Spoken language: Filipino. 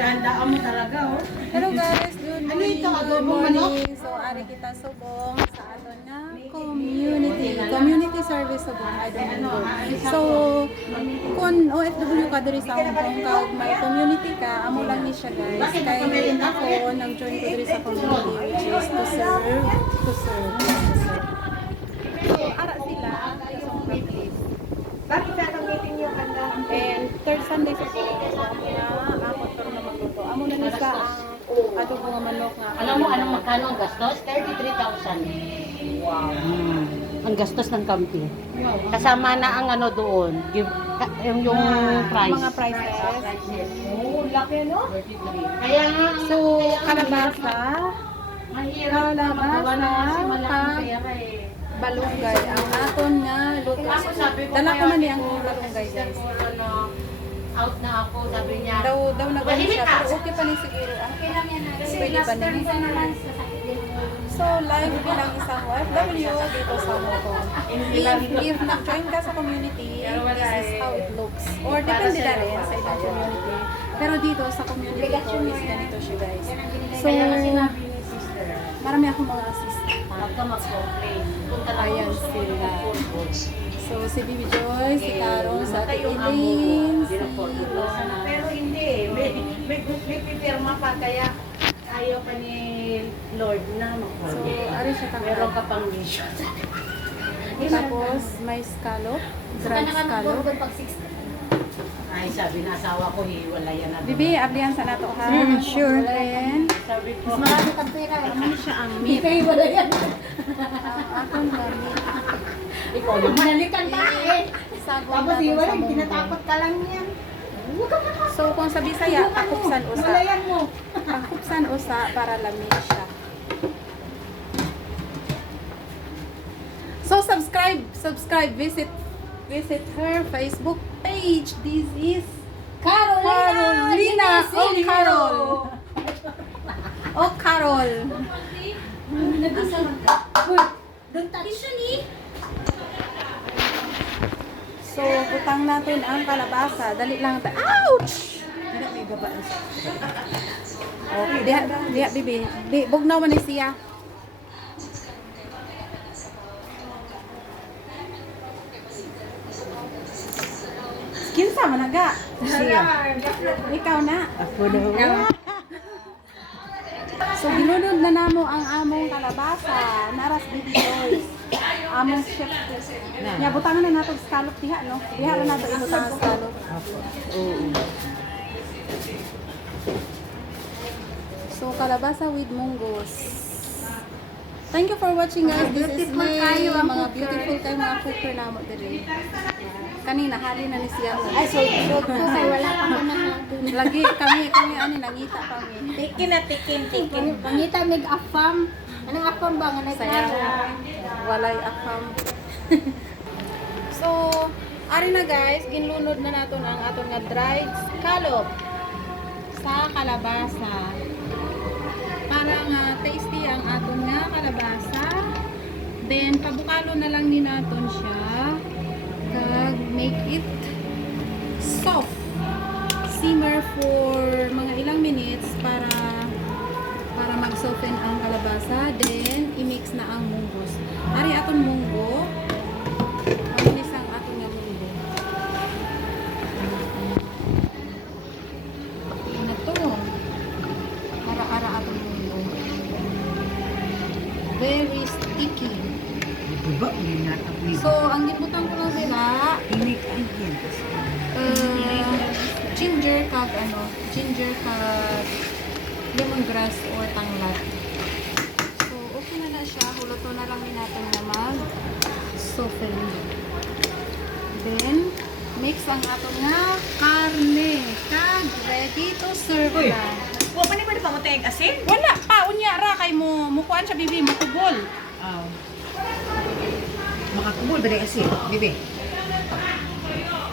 Pinaghandaan mo talaga, oh. Hello guys, good morning. Good morning. So, ari kita subong sa aton nga community service subong ay Domingo. So, kung OFW ka diri sa Hong Kong kag may community ka, amo lang ni siya guys. Kay ako nag-join ko diri sa community which is to serve. So, ara sila sa place. Bakit tatanggitin yung kanda? And third Sunday sa po, so amo na ako turno na magluto. Amo na nisa ang adobo nga manok nga. Alam mo anong magkano ang gastos? 33,000. Wow. Ang gastos ng camping. Kasama na ang ano doon, yung price. Mga prices. Oh, laki, no? 33. Kaya nga, So, kalabasa, mahirap na magawa na kasi malaking pera eh. balunggay, ang aton nga luto. Ako sabi ko, Dala ko man kaya ang siguro, balunggay guys. siguro na out na ako, sabi niya. Daw nagano Mahimik siya, ka. pero okay pa ni siguro. Okay lang yan. Kasi Pwede pa last ni. time na lang So, live bilang isang OFW dito sa Hong Kong. If nag-join ka sa community, this is how it looks. Or depende na rin sa ibang community. Pero dito sa community ko is ganito siya guys. So, Kaya nga sinabi ni sister, marami akong mga assistant. huwag ka mag-complain. Punta lang Ayan ako sa sila. Philippines. So, si Bibi Joy, si Carol, sa Basta yung amo Eileen, ko, si binupolvo ko. Lorna. Pero hindi eh. May pipirma pa, kaya ayaw pa ni Lord na So, mag-forget. ari siya Meron tangkad. ka pang vision. Tapos, may scallop, dried scallop. Ay, sabi na asawa ko, hiwalayan na. Bibi, ablihan sa nato ha? Sure. Then, Sabi ko, Marami kang pera. ano siya ang meat? Wala yan. Akong gamit. Ikaw naman. Manalikan tayo eh. Sagong tapos natin sa hiwalay, munggo. tinatakot ka lang yan. So, kung sa Bisaya, takupsan usa. Hiwalayan mo. Takupsan usa para lamig siya. So, subscribe, visit her Facebook page. This is Carolina Carol. Carol. So, butang natin ang kalabasa. Dali lang. Ouch! May baba na siya. Okay, diha, bibi. Di, bugnaw man ni siya. Kinsa man naga? Siya. Ikaw na. Ako na. So, ginunod na namo ang among kalabasa. Naras Bibi Joyce. Among chef. Nya butangan na nato scallop diha, no? Diha ra nato ibutang ang scallop. So, kalabasa with munggos. Thank you for watching guys. This is my mga beautiful kayo mga cooker na mo diri. Kanina hali na ni siya. Ay, so kay wala pa ko nakadun. Lagi kami ani nangita kami. Tikin. Pangita mig afam. Anong afam ba nga Saya walay akam. So, ari na guys, ginlunod na naton ang aton nga dried scallop sa kalabasa. Para nga tasty ang aton nga kalabasa. Then pabukalo na lang ni naton siya. Kag make it soft. Simmer for mga ilang minutes para mag-soften ang kalabasa. Then i-mix na ang munggos. Ari aton munggo. Mabilis ang aton nga munggo. Ano to? Ara-ara aton munggo. Very sticky. Diba, inatak ni So, ang gibutang ko lang sila, Inik ay yan. ginger kag lemongrass or tanglad. So, okay na na siya. Huluto na lang din natin na mag-soften. Then, mix ang ato nga karne. Kag ready to serve Uy. na. Huwag pa ni pwede pa mo tayong asin? Wala pa, unya ra kay mo. Mukuan siya, bibi, mukubol. Makakubol ba na asin? Bibi?